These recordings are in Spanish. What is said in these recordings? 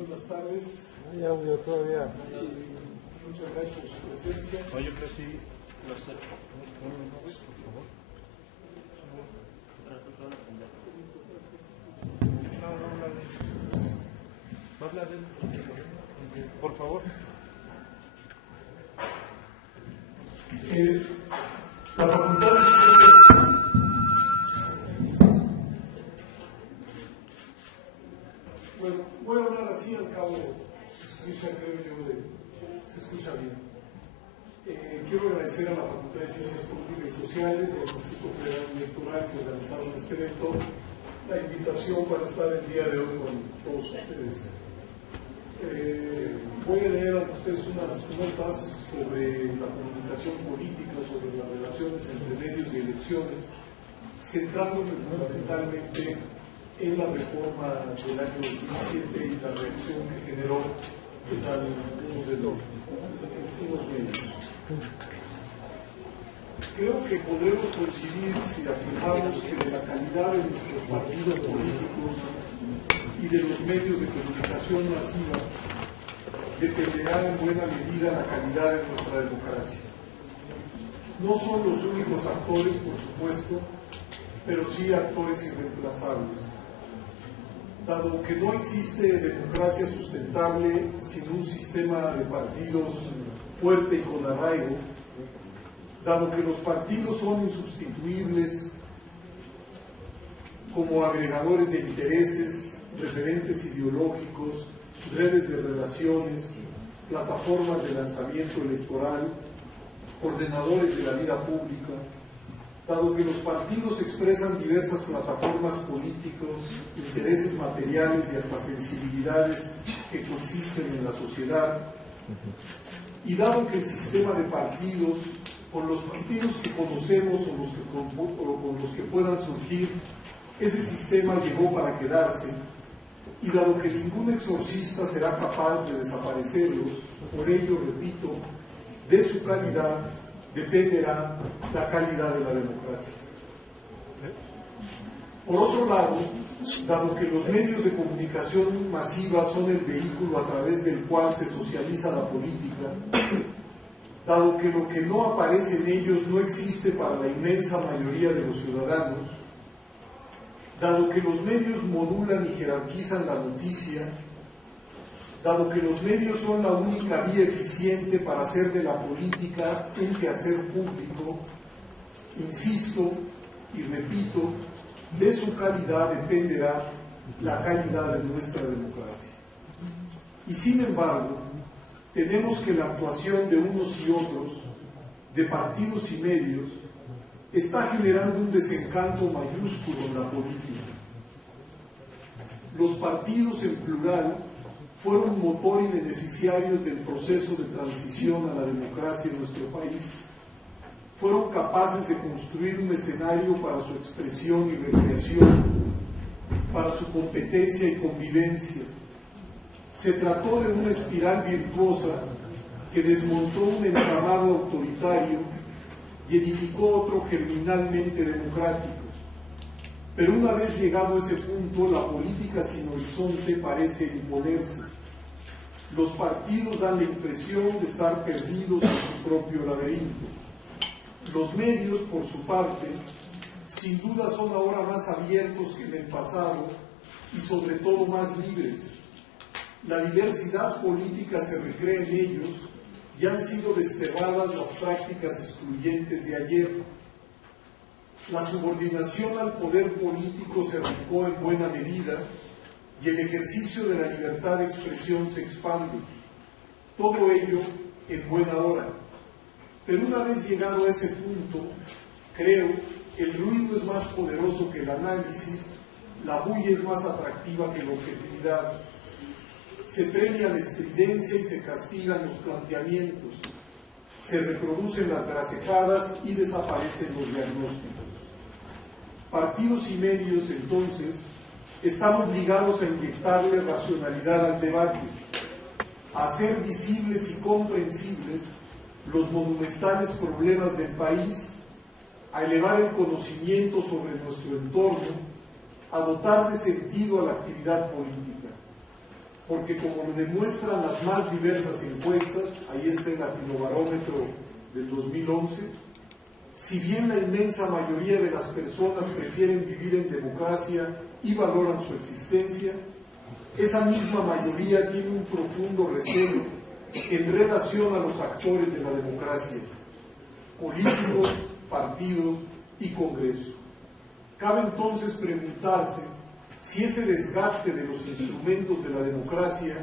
Buenas tardes. Hay audio todavía. Muchas gracias por su presencia. Oye, creo que sí, lo sé. No habla de él. Por favor. La Facultad de Ciencias. Bueno, voy a hablar así, al cabo se escucha, creo yo, se escucha bien. Quiero agradecer a la Facultad de Ciencias Políticas y Sociales y al Instituto Federal Electoral que organizaron este evento la invitación para estar el día de hoy con todos ustedes. Voy a leer a ustedes unas notas sobre la comunicación política, sobre las relaciones entre medios y elecciones, centrándome fundamentalmente en la reforma del año 2007 y la reacción que generó en algunos de los medios. Creo que podremos coincidir si afirmamos que de la calidad de nuestros partidos políticos y de los medios de comunicación masiva dependerá en buena medida la calidad de nuestra democracia. No son los únicos actores, por supuesto, pero sí actores irreemplazables. Dado que no existe democracia sustentable sin un sistema de partidos fuerte y con arraigo, dado que los partidos son insustituibles como agregadores de intereses, referentes ideológicos, redes de relaciones, plataformas de lanzamiento electoral, ordenadores de la vida pública, dado que los partidos expresan diversas plataformas políticos, intereses materiales y hasta sensibilidades que coexisten en la sociedad, y dado que el sistema de partidos, con los partidos que conocemos o con los que puedan surgir, ese sistema llegó para quedarse, y dado que ningún exorcista será capaz de desaparecerlos, por ello, repito, de su calidad dependerá la calidad de la democracia. Por otro lado, dado que los medios de comunicación masiva son el vehículo a través del cual se socializa la política, dado que lo que no aparece en ellos no existe para la inmensa mayoría de los ciudadanos, dado que los medios modulan y jerarquizan la noticia, dado que los medios son la única vía eficiente para hacer de la política un quehacer público, insisto y repito, de su calidad dependerá la calidad de nuestra democracia. Y sin embargo, tenemos que la actuación de unos y otros, de partidos y medios, está generando un desencanto mayúsculo en la política. Los partidos en plural fueron motor y beneficiarios del proceso de transición a la democracia en nuestro país. Fueron capaces de construir un escenario para su expresión y recreación, para su competencia y convivencia. Se trató de una espiral virtuosa que desmontó un entramado autoritario y edificó otro germinalmente democrático. Pero una vez llegado a ese punto, la política sin horizonte parece imponerse. Los partidos dan la impresión de estar perdidos en su propio laberinto. Los medios, por su parte, sin duda son ahora más abiertos que en el pasado y sobre todo más libres. La diversidad política se recrea en ellos y han sido desterradas las prácticas excluyentes de ayer. La subordinación al poder político se arrancó en buena medida y el ejercicio de la libertad de expresión se expande. Todo ello en buena hora. Pero una vez llegado a ese punto, creo, el ruido es más poderoso que el análisis, la bulla es más atractiva que la objetividad. Se premia la estridencia y se castigan los planteamientos. Se reproducen las gracejadas y desaparecen los diagnósticos. Partidos y medios, entonces, están obligados a inyectarle racionalidad al debate, a hacer visibles y comprensibles los monumentales problemas del país, a elevar el conocimiento sobre nuestro entorno, a dotar de sentido a la actividad política. porque como lo demuestran las más diversas encuestas, ahí está el Latinobarómetro del 2011, si bien la inmensa mayoría de las personas prefieren vivir en democracia y valoran su existencia, esa misma mayoría tiene un profundo recelo en relación a los actores de la democracia, políticos, partidos y Congreso. Cabe entonces preguntarse si ese desgaste de los instrumentos de la democracia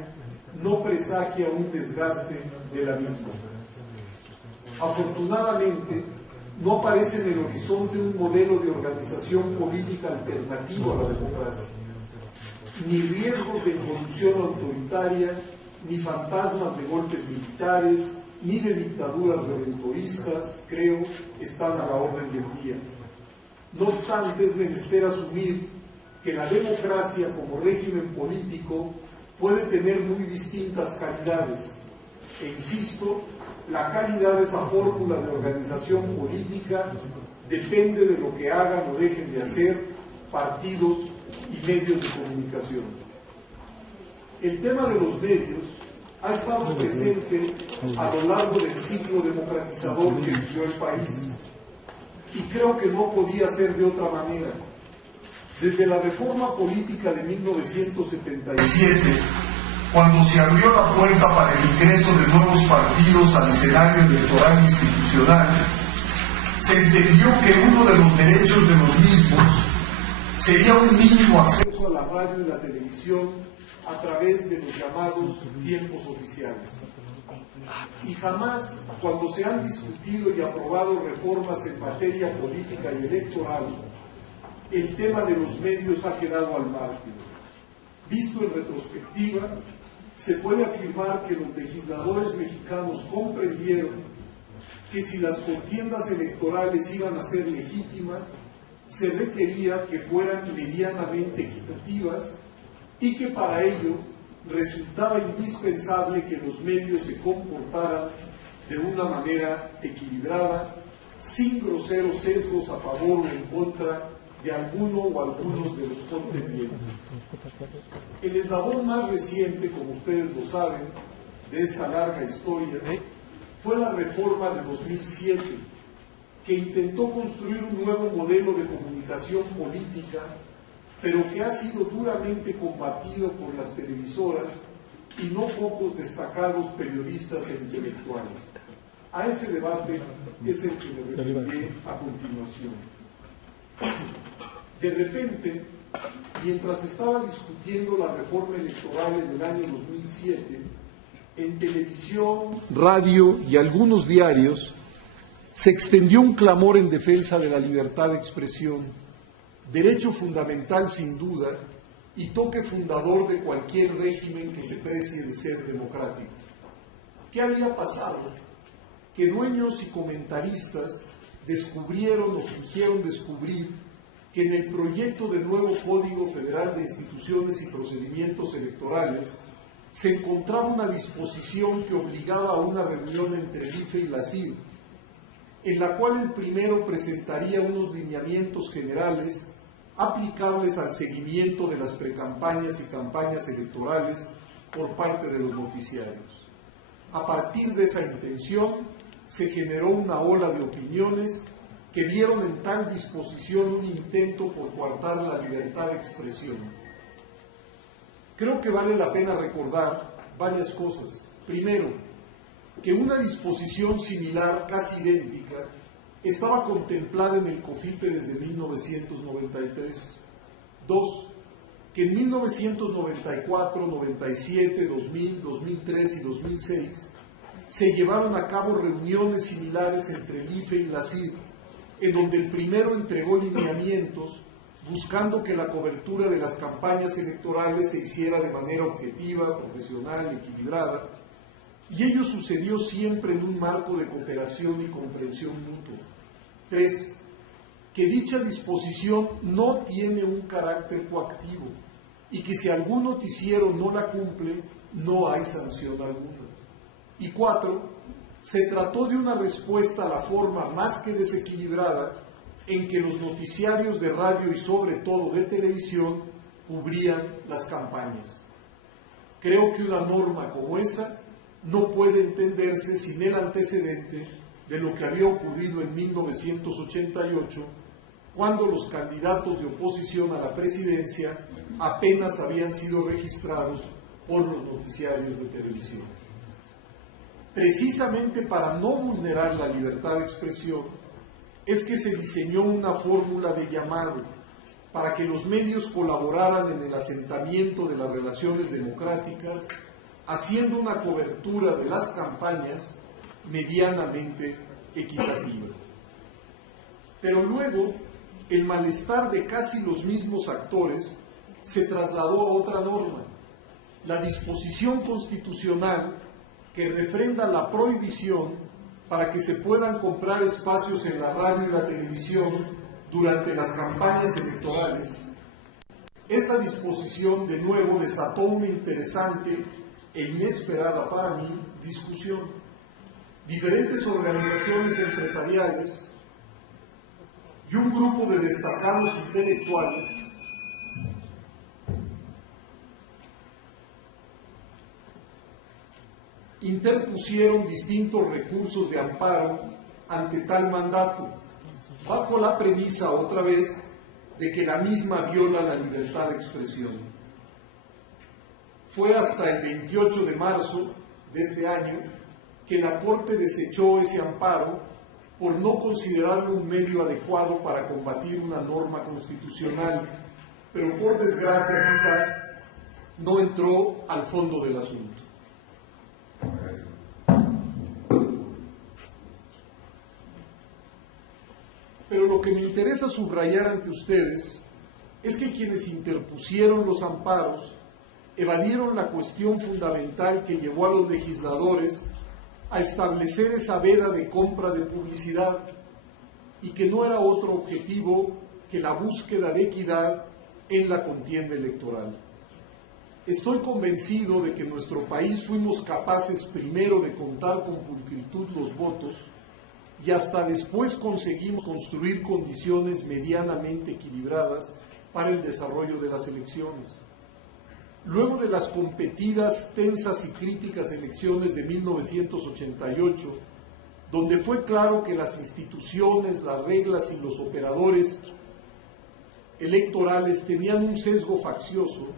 no presagia un desgaste de la misma. Afortunadamente, no aparece en el horizonte un modelo de organización política alternativo a la democracia. Ni riesgos de involución autoritaria, ni fantasmas de golpes militares, ni de dictaduras redentoristas, creo, están a la orden del día. No obstante, es menester asumir que la democracia como régimen político puede tener muy distintas calidades. E insisto, la calidad de esa fórmula de organización política depende de lo que hagan o dejen de hacer partidos y medios de comunicación. El tema de los medios ha estado presente a lo largo del ciclo democratizador que vivió el país, y creo que no podía ser de otra manera. Desde la reforma política de 1977, cuando se abrió la puerta para el ingreso de nuevos partidos al escenario electoral institucional, se entendió que uno de los derechos de los mismos sería un mínimo acceso a la radio y la televisión a través de los llamados tiempos oficiales. Y jamás, cuando se han discutido y aprobado reformas en materia política y electoral, el tema de los medios ha quedado al margen. Visto en retrospectiva, se puede afirmar que los legisladores mexicanos comprendieron que si las contiendas electorales iban a ser legítimas, se requería que fueran medianamente equitativas y que para ello resultaba indispensable que los medios se comportaran de una manera equilibrada, sin groseros sesgos a favor o en contra de alguno o algunos de los contendientes. El eslabón más reciente, como ustedes lo saben, de esta larga historia, fue la reforma de 2007, que intentó construir un nuevo modelo de comunicación política, pero que ha sido duramente combatido por las televisoras y no pocos destacados periodistas e intelectuales. A ese debate es el que me referiré a continuación. De repente, mientras estaba discutiendo la reforma electoral en el año 2007, en televisión, radio y algunos diarios se extendió un clamor en defensa de la libertad de expresión, derecho fundamental sin duda y toque fundador de cualquier régimen que se precie de ser democrático. ¿Qué había pasado? Que dueños y comentaristas descubrieron o fingieron descubrir que en el proyecto de nuevo Código Federal de Instituciones y Procedimientos Electorales se encontraba una disposición que obligaba a una reunión entre el IFE y la CID, en la cual el primero presentaría unos lineamientos generales aplicables al seguimiento de las precampañas y campañas electorales por parte de los noticiarios. A partir de esa intención se generó una ola de opiniones que vieron en tal disposición un intento por coartar la libertad de expresión. Creo que vale la pena recordar varias cosas. Primero, que una disposición similar, casi idéntica, estaba contemplada en el COFIPE desde 1993. Dos, que en 1994, 97, 2000, 2003 y 2006 se llevaron a cabo reuniones similares entre el IFE y la CID, en donde el primero entregó lineamientos buscando que la cobertura de las campañas electorales se hiciera de manera objetiva, profesional y equilibrada, y ello sucedió siempre en un marco de cooperación y comprensión mutua. 3. Que dicha disposición no tiene un carácter coactivo y que si algún noticiero no la cumple, no hay sanción alguna. Y 4. Se trató de una respuesta a la forma más que desequilibrada en que los noticiarios de radio y sobre todo de televisión cubrían las campañas. Creo que una norma como esa no puede entenderse sin el antecedente de lo que había ocurrido en 1988, cuando los candidatos de oposición a la presidencia apenas habían sido registrados por los noticiarios de televisión. Precisamente para no vulnerar la libertad de expresión, es que se diseñó una fórmula de llamado para que los medios colaboraran en el asentamiento de las relaciones democráticas, haciendo una cobertura de las campañas medianamente equitativa. Pero luego, el malestar de casi los mismos actores se trasladó a otra norma, la disposición constitucional que refrenda la prohibición para que se puedan comprar espacios en la radio y la televisión durante las campañas electorales. Esa disposición de nuevo desató una interesante e inesperada para mí discusión. Diferentes organizaciones empresariales y un grupo de destacados intelectuales interpusieron distintos recursos de amparo ante tal mandato, bajo la premisa, otra vez, de que la misma viola la libertad de expresión. Fue hasta el 28 de marzo de este año que la Corte desechó ese amparo por no considerarlo un medio adecuado para combatir una norma constitucional, pero por desgracia quizá no entró al fondo del asunto. Pero lo que me interesa subrayar ante ustedes es que quienes interpusieron los amparos evadieron la cuestión fundamental que llevó a los legisladores a establecer esa veda de compra de publicidad y que no era otro objetivo que la búsqueda de equidad en la contienda electoral. Estoy convencido de que en nuestro país fuimos capaces primero de contar con pulcritud los votos y hasta después conseguimos construir condiciones medianamente equilibradas para el desarrollo de las elecciones. Luego de las competidas, tensas y críticas elecciones de 1988, donde fue claro que las instituciones, las reglas y los operadores electorales tenían un sesgo faccioso,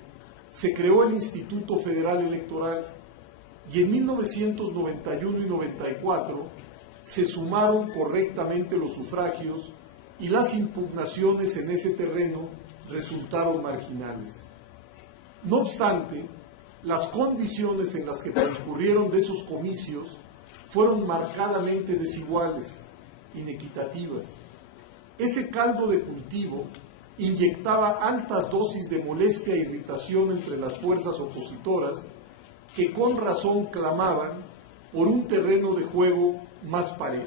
se creó el Instituto Federal Electoral y en 1991 y 94 se sumaron correctamente los sufragios y las impugnaciones en ese terreno resultaron marginales. No obstante, las condiciones en las que transcurrieron de esos comicios fueron marcadamente desiguales, inequitativas. Ese caldo de cultivo inyectaba altas dosis de molestia e irritación entre las fuerzas opositoras que con razón clamaban por un terreno de juego más parejo.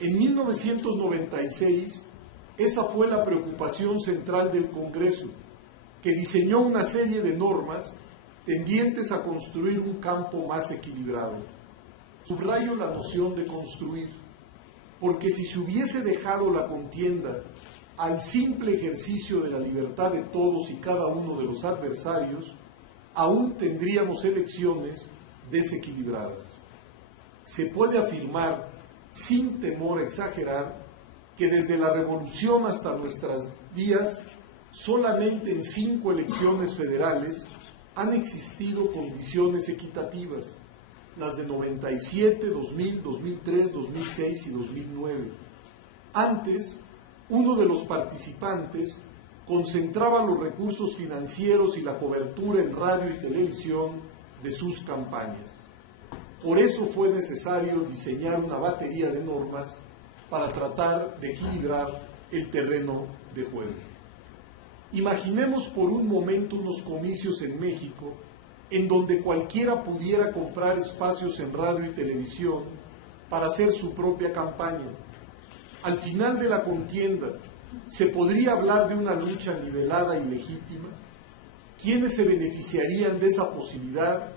En 1996, esa fue la preocupación central del Congreso, que diseñó una serie de normas tendientes a construir un campo más equilibrado. Subrayo la noción de construir, porque si se hubiese dejado la contienda al simple ejercicio de la libertad de todos y cada uno de los adversarios, aún tendríamos elecciones desequilibradas. Se puede afirmar, sin temor a exagerar, que desde la Revolución hasta nuestros días, solamente en 5 elecciones federales han existido condiciones equitativas, las de 97, 2000, 2003, 2006 y 2009. Antes, uno de los participantes concentraba los recursos financieros y la cobertura en radio y televisión de sus campañas. Por eso fue necesario diseñar una batería de normas para tratar de equilibrar el terreno de juego. Imaginemos por un momento unos comicios en México en donde cualquiera pudiera comprar espacios en radio y televisión para hacer su propia campaña. Al final de la contienda, ¿se podría hablar de una lucha nivelada y legítima? ¿Quiénes se beneficiarían de esa posibilidad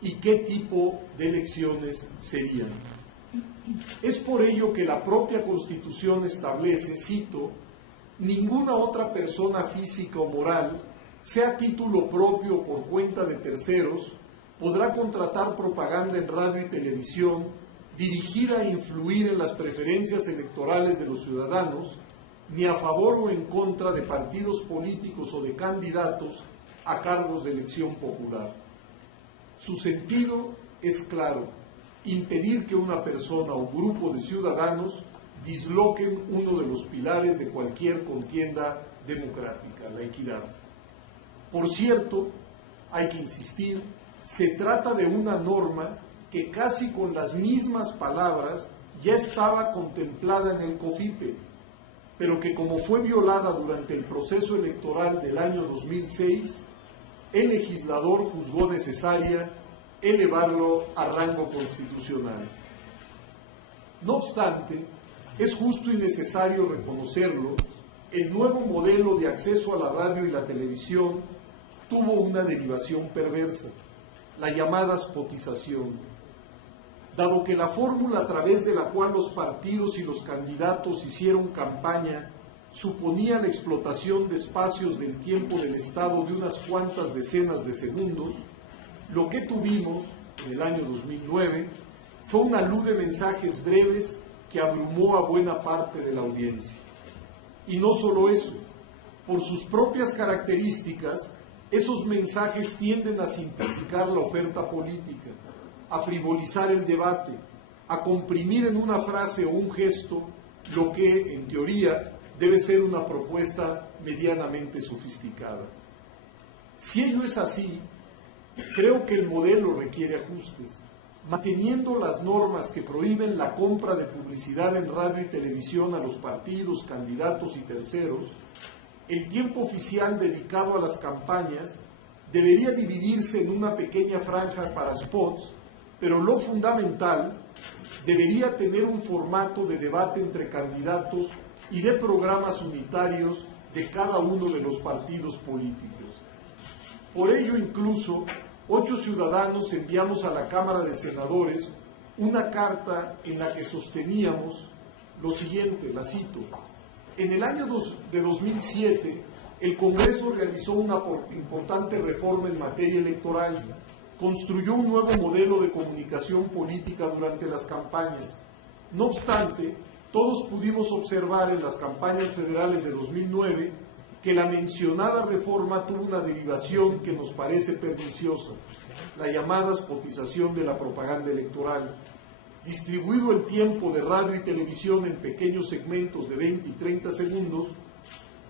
y qué tipo de elecciones serían? Es por ello que la propia Constitución establece, cito, ninguna otra persona física o moral sea a título propio o por cuenta de terceros, podrá contratar propaganda en radio y televisión dirigida a influir en las preferencias electorales de los ciudadanos, ni a favor o en contra de partidos políticos o de candidatos a cargos de elección popular. Su sentido es claro: impedir que una persona o grupo de ciudadanos disloquen uno de los pilares de cualquier contienda democrática, la equidad. Por cierto, hay que insistir, se trata de una norma que casi con las mismas palabras ya estaba contemplada en el COFIPE, pero que como fue violada durante el proceso electoral del año 2006, el legislador juzgó necesaria elevarlo a rango constitucional. No obstante, es justo y necesario reconocerlo, el nuevo modelo de acceso a la radio y la televisión tuvo una derivación perversa, la llamada spotización. Dado que la fórmula a través de la cual los partidos y los candidatos hicieron campaña suponía la explotación de espacios del tiempo del Estado de unas cuantas decenas de segundos, lo que tuvimos en el año 2009 fue una luz de mensajes breves que abrumó a buena parte de la audiencia. Y no solo eso, por sus propias características, esos mensajes tienden a simplificar la oferta política, a frivolizar el debate, a comprimir en una frase o un gesto lo que, en teoría, debe ser una propuesta medianamente sofisticada. Si ello es así, creo que el modelo requiere ajustes. Manteniendo las normas que prohíben la compra de publicidad en radio y televisión a los partidos, candidatos y terceros, el tiempo oficial dedicado a las campañas debería dividirse en una pequeña franja para spots, pero lo fundamental debería tener un formato de debate entre candidatos y de programas unitarios de cada uno de los partidos políticos. Por ello, incluso, 8 ciudadanos enviamos a la Cámara de Senadores una carta en la que sosteníamos lo siguiente, la cito: en el año de 2007, el Congreso realizó una importante reforma en materia electoral, construyó un nuevo modelo de comunicación política durante las campañas. No obstante, todos pudimos observar en las campañas federales de 2009 que la mencionada reforma tuvo una derivación que nos parece perniciosa, la llamada spotización de la propaganda electoral. Distribuido el tiempo de radio y televisión en pequeños segmentos de 20 y 30 segundos,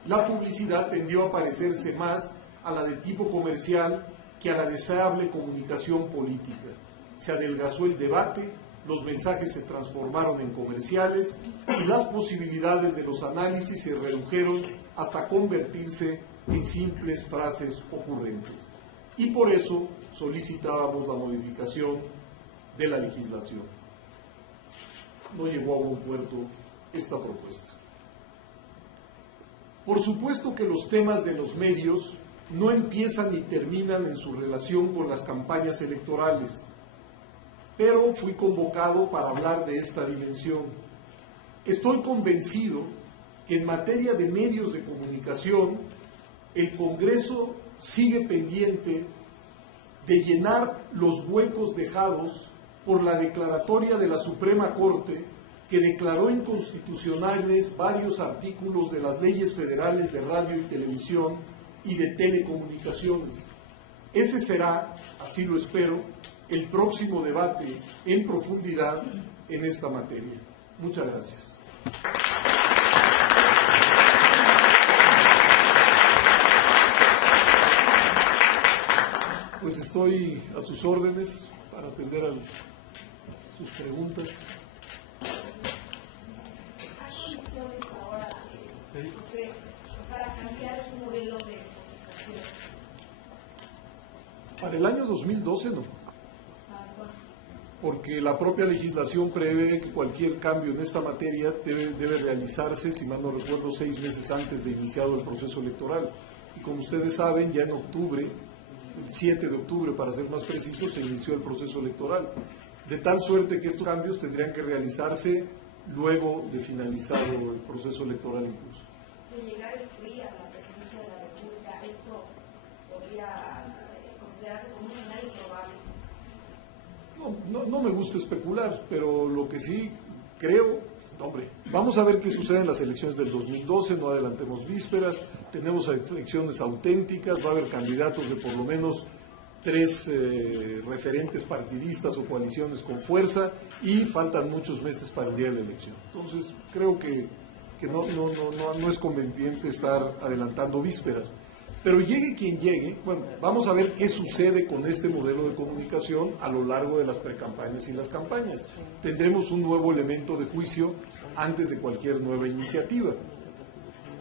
la publicidad tendió a parecerse más a la de tipo comercial que a la deseable comunicación política. Se adelgazó el debate, los mensajes se transformaron en comerciales y las posibilidades de los análisis se redujeron hasta convertirse en simples frases ocurrentes. Y por eso solicitábamos la modificación de la legislación. No llegó a buen puerto esta propuesta. Por supuesto que los temas de los medios no empiezan ni terminan en su relación con las campañas electorales, pero fui convocado para hablar de esta dimensión. Estoy convencido que en materia de medios de comunicación, el Congreso sigue pendiente de llenar los huecos dejados por la declaratoria de la Suprema Corte, que declaró inconstitucionales varios artículos de las leyes federales de radio y televisión y de telecomunicaciones. Ese será, así lo espero, el próximo debate en profundidad en esta materia. Muchas gracias. Pues estoy a sus órdenes para atender a sus preguntas. ¿Hay condiciones ahora para cambiar ese modelo de exportación? Para el año 2012 no, porque la propia legislación prevé que cualquier cambio en esta materia debe realizarse, si mal no recuerdo, 6 meses antes de iniciado el proceso electoral. Y como ustedes saben, ya en octubre, el 7 de octubre para ser más preciso, se inició el proceso electoral. De tal suerte que estos cambios tendrían que realizarse luego de finalizado el proceso electoral incluso. De llegar el PRI a la presidencia de la República, ¿esto podría considerarse como un escenario probable. No me gusta especular, pero lo que sí creo, hombre, vamos a ver qué sucede en las elecciones del 2012, no adelantemos vísperas, tenemos elecciones auténticas, va a haber candidatos de por lo menos 3 referentes partidistas o coaliciones con fuerza y faltan muchos meses para el día de la elección. Entonces, creo que no es conveniente estar adelantando vísperas. Pero llegue quien llegue, bueno, vamos a ver qué sucede con este modelo de comunicación a lo largo de las precampañas y las campañas. Tendremos un nuevo elemento de juicio antes de cualquier nueva iniciativa.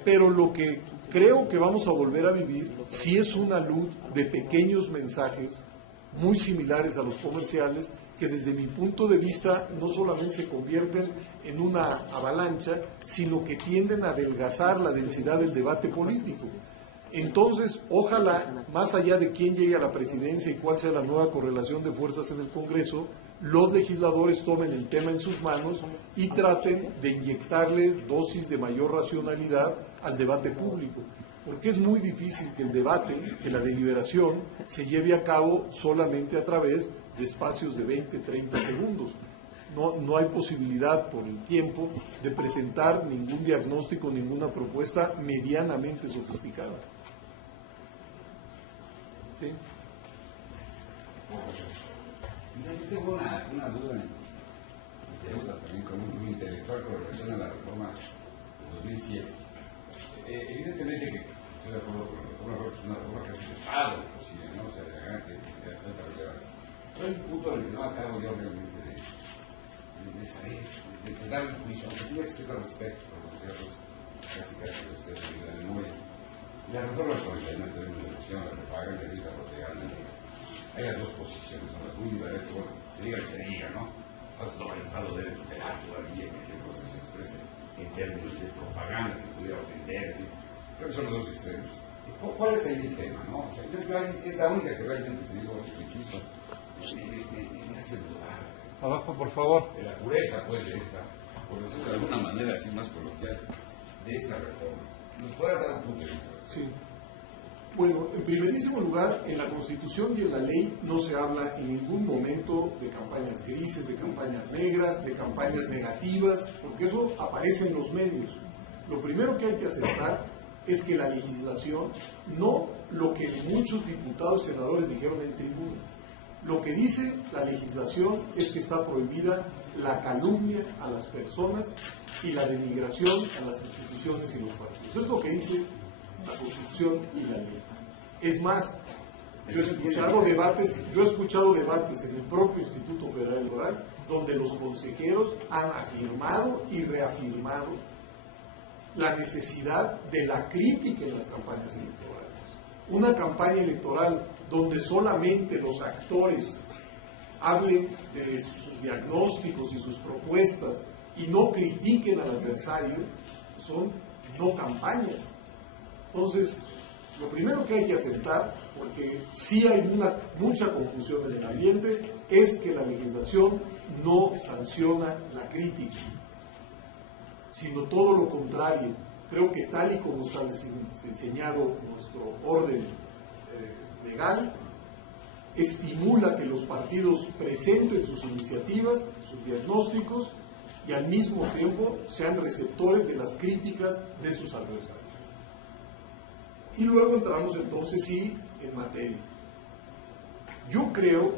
Pero lo que creo que vamos a volver a vivir sí es una luz de pequeños mensajes muy similares a los comerciales que desde mi punto de vista no solamente se convierten en una avalancha, sino que tienden a adelgazar la densidad del debate político. Entonces, ojalá, más allá de quién llegue a la presidencia y cuál sea la nueva correlación de fuerzas en el Congreso, los legisladores tomen el tema en sus manos y traten de inyectarle dosis de mayor racionalidad al debate público. Porque es muy difícil que el debate, que la deliberación, se lleve a cabo solamente a través de espacios de 20, 30 segundos. No hay posibilidad por el tiempo de presentar ningún diagnóstico, ninguna propuesta medianamente sofisticada. ¿Sí? Mira, yo tengo una duda también con un intelectual con relación a la reforma de 2007. Evidentemente que estoy de acuerdo con la reforma, porque es una reforma que hace pesado, inclusive, ¿no? O sea, de alta relevancia. Pero hay un punto en el que no acabo yo realmente de saber, de dar un juicio, aunque tú me escrito al respecto, por cierto, casi lo sé de la memoria. La reforma del 49 en términos de elección, la propaganda, la lista propaganda, hay las dos posiciones, son las muy diferentes, bueno, se diga lo que se diga, ¿no? Entonces, no, el Estado debe tutelar todavía cualquier cosa que se exprese en términos de propaganda que pudiera ofender, creo que son los dos extremos. ¿Cuál es ahí el tema, no? O sea, yo es la única que realmente te digo, insisto, me hace dudar. Abajo, por favor. De la pureza, pues, de esta, por decirlo de alguna manera, así más coloquial, de esta reforma. ¿Nos puedes dar un punto de vista? Sí. Bueno, en primerísimo lugar, en la Constitución y en la ley no se habla en ningún momento de campañas grises, de campañas negras, de campañas negativas, porque eso aparece en los medios. Lo primero que hay que aceptar es que la legislación, no lo que muchos diputados y senadores dijeron en tribuna, lo que dice la legislación es que está prohibida la calumnia a las personas y la denigración a las instituciones y los partidos. Eso es lo que dice la Constitución y la ley. Es más, yo he escuchado debates en el propio Instituto Federal Electoral donde los consejeros han afirmado y reafirmado la necesidad de la crítica en las campañas electorales. Una campaña electoral donde solamente los actores hablen de sus diagnósticos y sus propuestas y no critiquen al adversario, son no campañas. Entonces, lo primero que hay que aceptar, porque sí hay mucha confusión en el ambiente, es que la legislación no sanciona la crítica, sino todo lo contrario. Creo que tal y como está diseñado nuestro orden legal, estimula que los partidos presenten sus iniciativas, sus diagnósticos, y al mismo tiempo sean receptores de las críticas de sus adversarios. Y luego entramos entonces sí en materia. Yo creo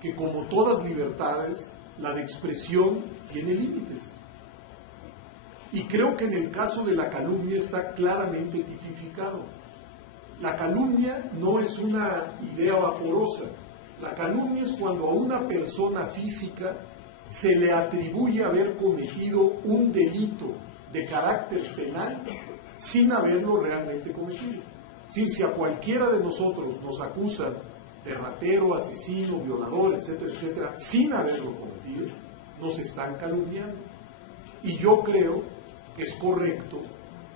que como todas libertades, la de expresión tiene límites. Y creo que en el caso de la calumnia está claramente tipificado. La calumnia no es una idea vaporosa. La calumnia es cuando a una persona física se le atribuye haber cometido un delito de carácter penal sin haberlo realmente cometido. Es decir, si a cualquiera de nosotros nos acusan de ratero, asesino, violador, etcétera, etcétera, sin haberlo cometido, nos están calumniando. Y yo creo que es correcto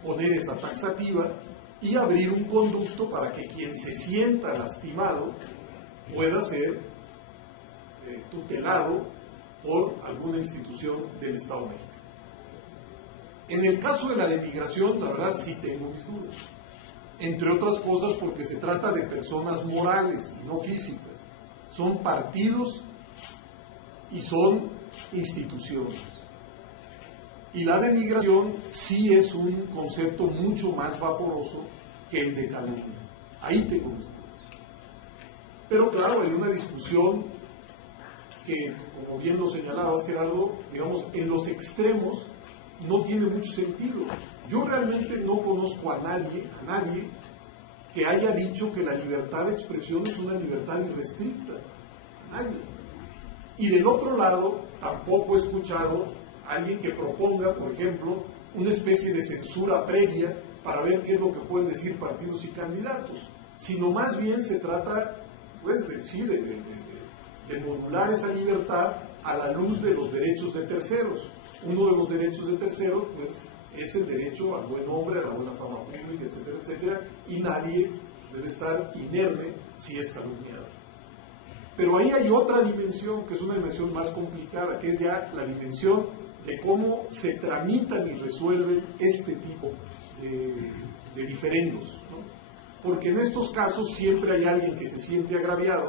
poner esa taxativa y abrir un conducto para que quien se sienta lastimado pueda ser tutelado por alguna institución del Estado mexicano. En el caso de la denigración, la verdad sí tengo mis dudas. entre otras cosas porque se trata de personas morales y no físicas. Son partidos y son instituciones. Y la denigración sí es un concepto mucho más vaporoso que el de calumnia. Ahí tengo mis dudas. Pero claro, hay una discusión que, como bien lo señalabas, Gerardo, digamos, en los extremos no tiene mucho sentido. Yo realmente no conozco a nadie que haya dicho que la libertad de expresión es una libertad irrestricta. Nadie. Y del otro lado, tampoco he escuchado a alguien que proponga, por ejemplo, una especie de censura previa para ver qué es lo que pueden decir partidos y candidatos, sino más bien se trata, pues, de modular esa libertad a la luz de los derechos de terceros. Uno de los derechos de terceros, pues, es el derecho al buen nombre, a la buena fama pública, etcétera, etcétera, y nadie debe estar inerme si es calumniado. Pero ahí hay otra dimensión, que es una dimensión más complicada, que es ya la dimensión de cómo se tramitan y resuelven este tipo de diferendos, ¿no? Porque en estos casos siempre hay alguien que se siente agraviado,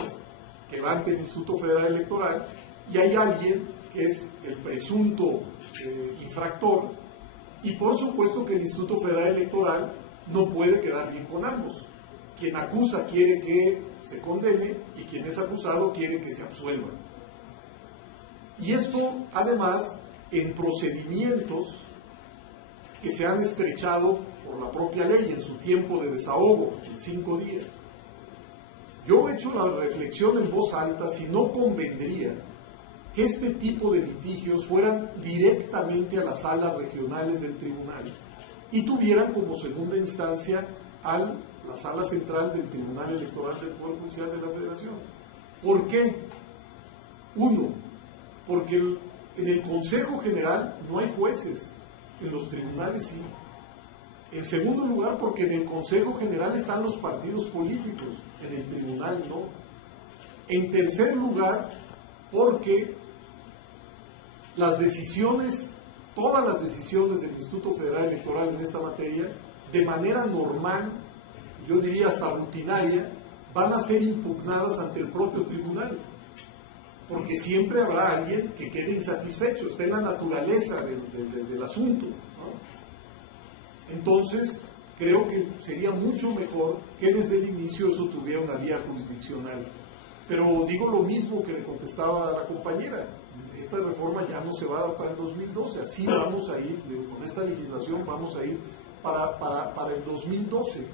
que va ante el Instituto Federal Electoral, y hay alguien que es el presunto infractor, y por supuesto que el Instituto Federal Electoral no puede quedar bien con ambos. Quien acusa quiere que se condene y quien es acusado quiere que se absuelva. Y esto, además, en procedimientos que se han estrechado por la propia ley en su tiempo de desahogo, en 5 días. Yo he hecho la reflexión en voz alta si no convendría que este tipo de litigios fueran directamente a las salas regionales del tribunal y tuvieran como segunda instancia a la sala central del Tribunal Electoral del Poder Judicial de la Federación. ¿Por qué? Uno, porque en el Consejo General no hay jueces, en los tribunales sí. En segundo lugar, porque en el Consejo General están los partidos políticos, en el tribunal no. En tercer lugar, porque las decisiones, todas las decisiones del Instituto Federal Electoral en esta materia, de manera normal, yo diría hasta rutinaria, van a ser impugnadas ante el propio tribunal, porque siempre habrá alguien que quede insatisfecho, está en la naturaleza del asunto, ¿no? Entonces, creo que sería mucho mejor que desde el inicio eso tuviera una vía jurisdiccional. Pero digo lo mismo que le contestaba a la compañera, esta reforma ya no se va a dar para el 2012, así vamos a ir, con esta legislación vamos a ir para el 2012.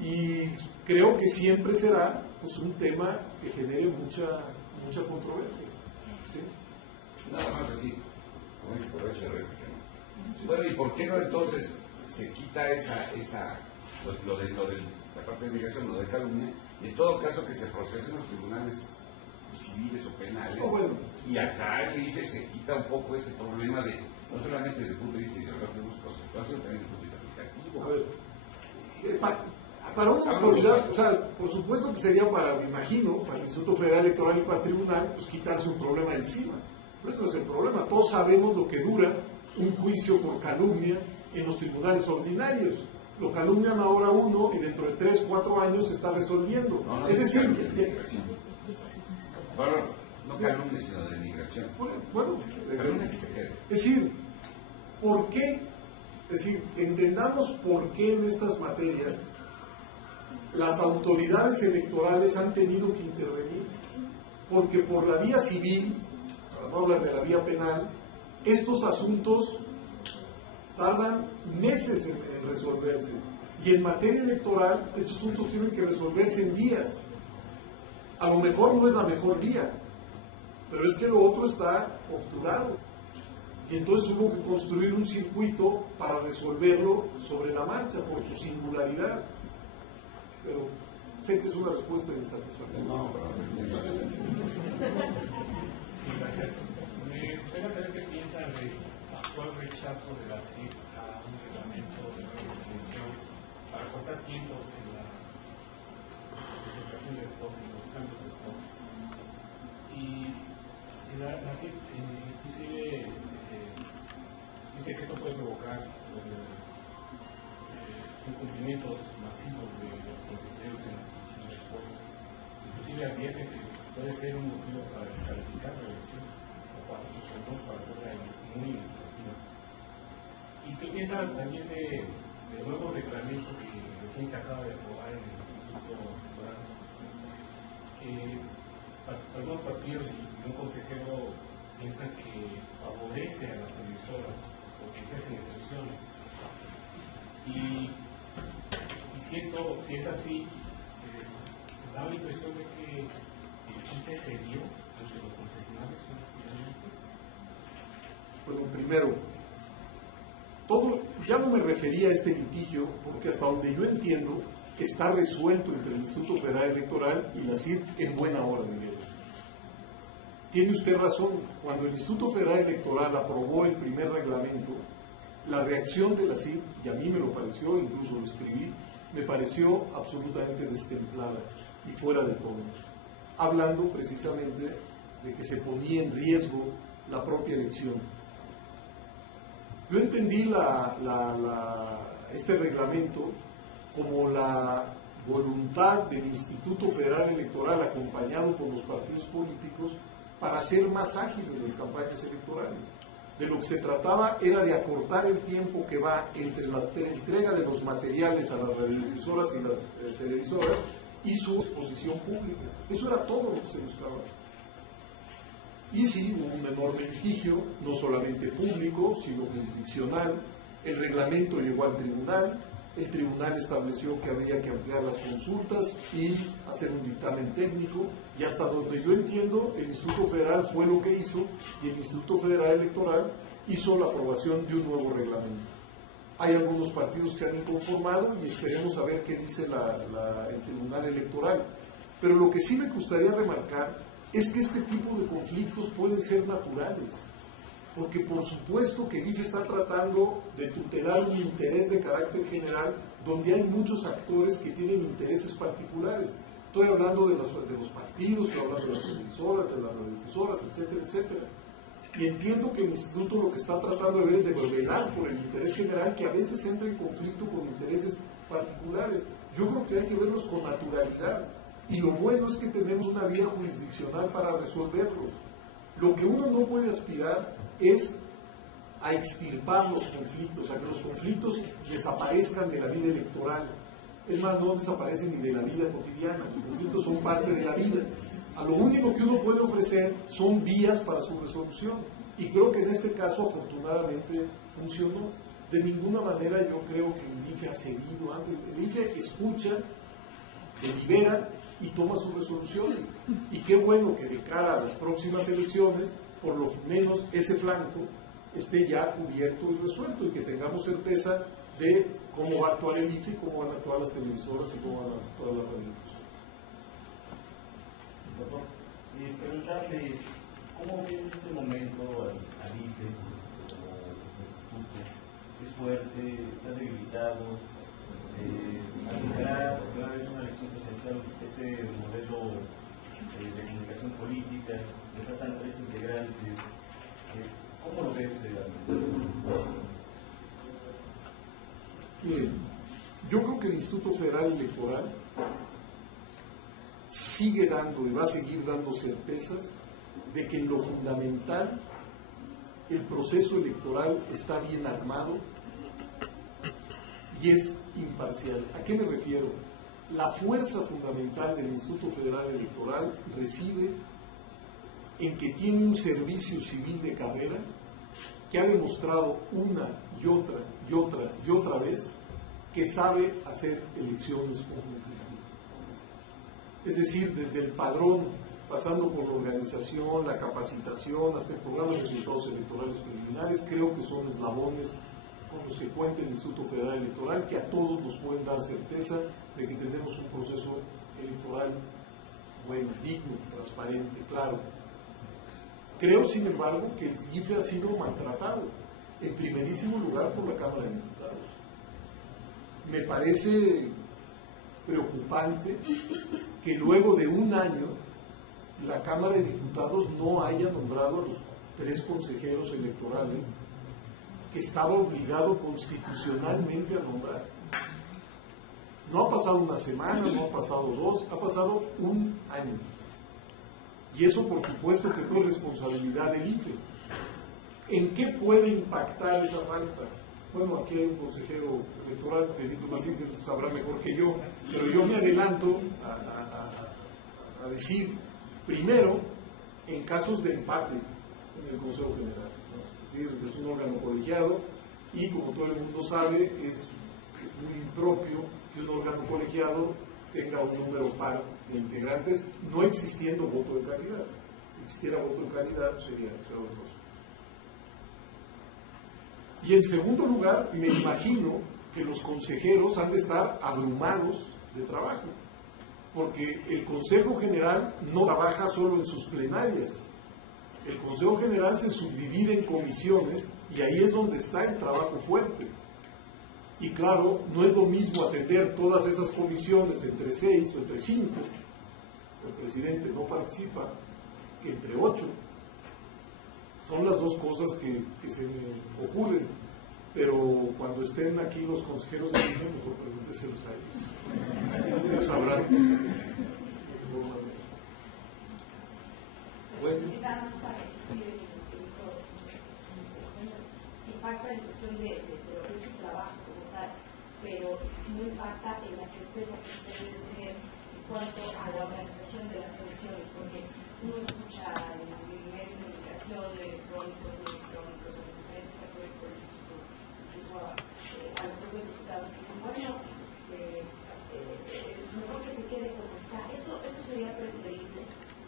Y creo que siempre será, pues, un tema que genere mucha controversia. ¿Sí? Nada más así, con ese provecho de réplica, ¿no? Bueno, ¿y por qué no entonces se quita lo de la parte de migración, lo de calumnia, y en todo caso que se procesen los tribunales civiles o penales? Oh, bueno. Y acá el IFE se quita un poco ese problema de, no solamente desde el punto de vista ideológico, conceptual, sino también desde el punto de vista aplicativo. A ver, para una autoridad, o sea, por supuesto que sería me imagino, para el Instituto Federal Electoral y para el tribunal, pues quitarse un problema de encima. Pero esto no es el problema. Todos sabemos lo que dura un juicio por calumnia en los tribunales ordinarios. Lo calumnian ahora uno y dentro de 3, 4 años se está resolviendo. Es decir, no calumnia, sino de migración. Bueno, Calumnia que se quede. es decir, ¿por qué? Es decir, entendamos por qué en estas materias las autoridades electorales han tenido que intervenir. Porque por la vía civil, para no hablar de la vía penal, estos asuntos tardan meses en resolverse. Y en materia electoral, estos asuntos tienen que resolverse en días. A lo mejor no es la mejor vía, pero es que lo otro está obturado. Y entonces hubo que construir un circuito para resolverlo sobre la marcha, por su singularidad. Pero sé que es una respuesta insatisfactoria. No, pero... Sí, gracias. Me gustaría saber qué piensa del actual rechazo de la CIP a un reglamento de prevención para cortar tiempos en la presentación de spots y los cambios de spots. Y la CIP inclusive dice que esto puede provocar incumplimientos masivos ser un motivo para descalificar la elección, o para hacerla muy inequitativa. ¿Y qué piensan también de nuevo reglamento que recién se acaba de aprobar en el Instituto Electoral? Que algunos partidos y un consejero piensan que favorece a las televisoras porque se hacen excepciones. Y si es así, da la impresión de que el IFE cedió ante los concesionarios. Bueno, primero, ya no me refería a este litigio, porque hasta donde yo entiendo, está resuelto entre el Instituto Federal Electoral y la CIR en buena hora, Miguel. Tiene usted razón, cuando el Instituto Federal Electoral aprobó el primer reglamento, la reacción de la CIR, y a mí me lo pareció, incluso lo escribí, me pareció absolutamente destemplada y fuera de tono, hablando precisamente de que se ponía en riesgo la propia elección. Yo entendí este reglamento como la voluntad del Instituto Federal Electoral, acompañado por los partidos políticos, para hacer más ágiles las campañas electorales. De lo que se trataba era de acortar el tiempo que va entre la entrega de los materiales a las radiodifusoras y las televisoras y su exposición pública. Eso era todo lo que se buscaba. Y sí, hubo un enorme litigio, no solamente público, sino jurisdiccional. El reglamento llegó al tribunal, el tribunal estableció que habría que ampliar las consultas y hacer un dictamen técnico, y hasta donde yo entiendo, el Instituto Federal fue lo que hizo, y el Instituto Federal Electoral hizo la aprobación de un nuevo reglamento. Hay algunos partidos que han inconformado y esperemos a ver qué dice el Tribunal Electoral. Pero lo que sí me gustaría remarcar es que este tipo de conflictos pueden ser naturales, porque por supuesto que el IFE está tratando de tutelar un interés de carácter general donde hay muchos actores que tienen intereses particulares. Estoy hablando de los partidos, estoy hablando de las televisoras, de las radiodifusoras, etcétera, etcétera. Y entiendo que el instituto lo que está tratando de ver es de velar por el interés general, que a veces entra en conflicto con intereses particulares. Yo creo que hay que verlos con naturalidad. Y lo bueno es que tenemos una vía jurisdiccional para resolverlos. Lo que uno no puede aspirar es a extirpar los conflictos, a que los conflictos desaparezcan de la vida electoral. Es más, no desaparecen ni de la vida cotidiana, los conflictos son parte de la vida. A lo único que uno puede ofrecer son vías para su resolución. Y creo que en este caso, afortunadamente, funcionó. De ninguna manera yo creo que el IFE ha cedido antes. El IFE escucha, delibera y toma sus resoluciones. Y qué bueno que de cara a las próximas elecciones, por lo menos ese flanco esté ya cubierto y resuelto, y que tengamos certeza de cómo va a actuar el IFE, cómo van a actuar las televisoras y cómo van a actuar las radios. Doctor, preguntarle, ¿cómo ve en este momento al IFE como instituto? ¿Es fuerte? ¿Está debilitado? ¿Aplicará por primera vez una elección presidencial este modelo de comunicación política? ¿Le faltan tres integrantes? ¿Cómo lo ve usted? Miren, yo creo que el Instituto Federal Electoral sigue dando y va a seguir dando certezas de que en lo fundamental el proceso electoral está bien armado y es imparcial. ¿A qué me refiero? La fuerza fundamental del Instituto Federal Electoral reside en que tiene un servicio civil de carrera que ha demostrado una y otra y otra y otra vez que sabe hacer elecciones competitivas. Es decir, desde el padrón, pasando por la organización, la capacitación, hasta el programa de resultados electorales preliminares, creo que son eslabones con los que cuenta el Instituto Federal Electoral, que a todos nos pueden dar certeza de que tenemos un proceso electoral bueno, digno, transparente, claro. Creo, sin embargo, que el IFE ha sido maltratado, en primerísimo lugar por la Cámara de Diputados. Me parece preocupante que luego de un año la Cámara de Diputados no haya nombrado a los 3 consejeros electorales que estaba obligado constitucionalmente a nombrar. No ha pasado una semana, no ha pasado 2, ha pasado un año. Y eso, por supuesto, que no es responsabilidad del IFE. ¿En qué puede impactar esa falta? Bueno, aquí hay un consejero electoral, Benito Macías, sabrá mejor que yo, pero yo me adelanto a decir, primero, en casos de empate en el Consejo General, ¿no? Es decir, es un órgano colegiado y, como todo el mundo sabe, es muy impropio que un órgano colegiado tenga un número par de integrantes, no existiendo voto de calidad. Si existiera voto de calidad, sería otra cosa. Y en segundo lugar, me imagino que los consejeros han de estar abrumados de trabajo, porque el Consejo General no trabaja solo en sus plenarias. El Consejo General se subdivide en comisiones y ahí es donde está el trabajo fuerte. Y claro, no es lo mismo atender todas esas comisiones entre 6 o entre 5, el presidente no participa, que entre 8. Son las dos cosas que se me ocurren, pero cuando estén aquí los consejeros de INE, mejor pregúnteselos a ellos. Ellos sabrán. Bueno. Impacta en cuestión de lo que es su trabajo como tal, pero no impacta en la certeza que ustedes deben tener en cuanto a la organización de las elecciones, porque uno escucha en medios de comunicación, electrónicos, en diferentes actores políticos, incluso a los propios diputados que dicen, bueno, mejor que se quede como está. Eso sería preferible,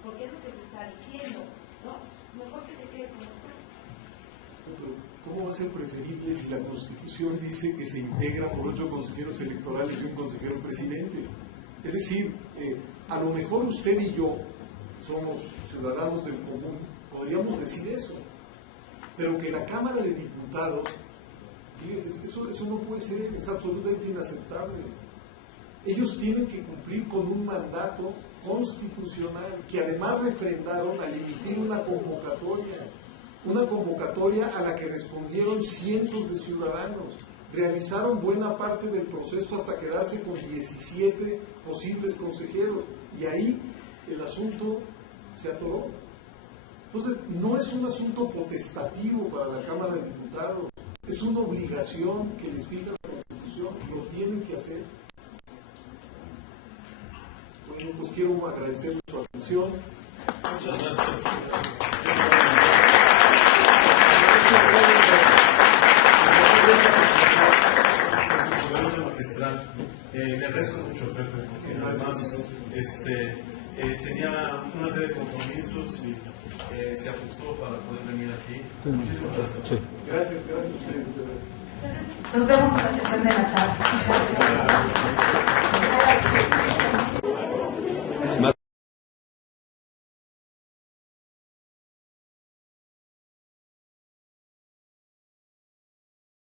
porque es lo que se está diciendo, ¿no? Mejor que se quede como está. ¿Cómo va a ser preferible si la Constitución dice que se integra por 8 consejeros electorales y un consejero presidente? Es decir, a lo mejor usted y yo somos ciudadanos del común, podríamos decir eso, pero que la Cámara de Diputados, eso no puede ser, es absolutamente inaceptable. Ellos tienen que cumplir con un mandato constitucional que además refrendaron al emitir una convocatoria a la que respondieron cientos de ciudadanos, realizaron buena parte del proceso hasta quedarse con 17 posibles consejeros, y ahí el asunto se atoró. Entonces, no es un asunto potestativo para la Cámara de Diputados, es una obligación que les fija la Constitución, lo tienen que hacer. Bueno, pues quiero agradecerles su atención. Muchas gracias. Le agradezco mucho, Pepe, porque además tenía una serie de compromisos y se ajustó para poder venir aquí. Muchísimas gracias. Gracias a ustedes. Nos vemos en la sesión de la tarde.